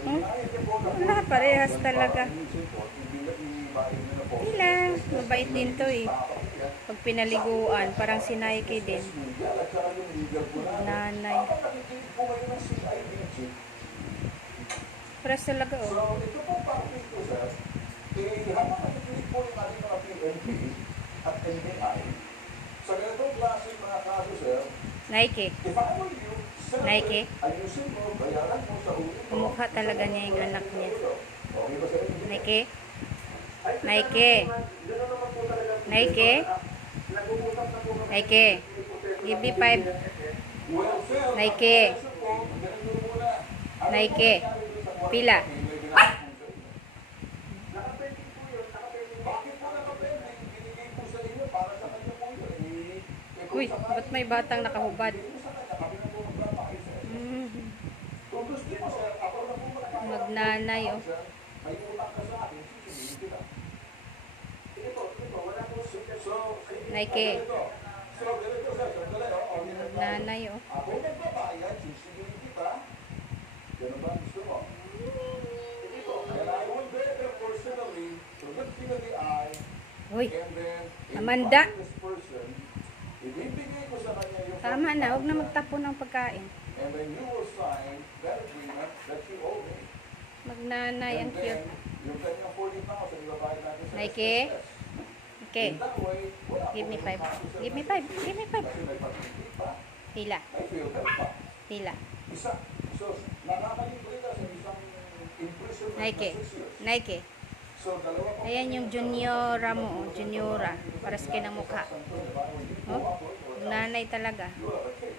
Wala, parehas talaga. Sila, mabait din to eh. Pag pinaliguan, parang si Nike din. Nanay. Parehas talaga oh. So, ito po parte ito, sir. Habang nakikinig po yung ating mga PNP at NBI, sa ganitong klase mga kaso, sir, Nike. if I were you, sir, Nike. ayusin mo, bayaran mo sa ulit. Kumukha talaga niya yung anak niya. Okay ba, sir? Nike. Nike. Nike. Nike. Give me 5. Well, sir, Nike. po, ganito muna. Nike. Pila. Bakit po nakapending? Binigay po sa inyo para sa kanya po yun. Uy, ba't may batang nakahubad? Kung gusto mo, sir, ako na po Magnanay oh. may utang ka sa akin, sisingin kita. Ito, wala po. So, Nike. So, ganito, sir, sandali, oh. Magnanay oh. Ako nagbabayad, sisingin kita. Ganun ba gusto mo? Ito, and I will better personally to look into the eye, Uy, and then, Amanda. invite this person, ibibigay ko sa kanya yung Tama na, huwag na magtapon ng pagkain. and then you will sign that agreement that you owe me. Magnanay, ang And then, cute. yung kanyang 40,000, ibabayad natin sa Nike. SSS. Okay. In that way, wala Give me po 5. kaso sa Give me mga 5. Give me 5. Kasi may patindi pa, Pila. may feel bad pa. Pila. Isa. So, nakakalibre ka sa isang imprisonment Nike. na 6 years. Nike. So, dalawa pa. Ayan yung juniora mo, oh. Juniora. Para sa kinang mukha. Oh, nanay talaga. You have a case.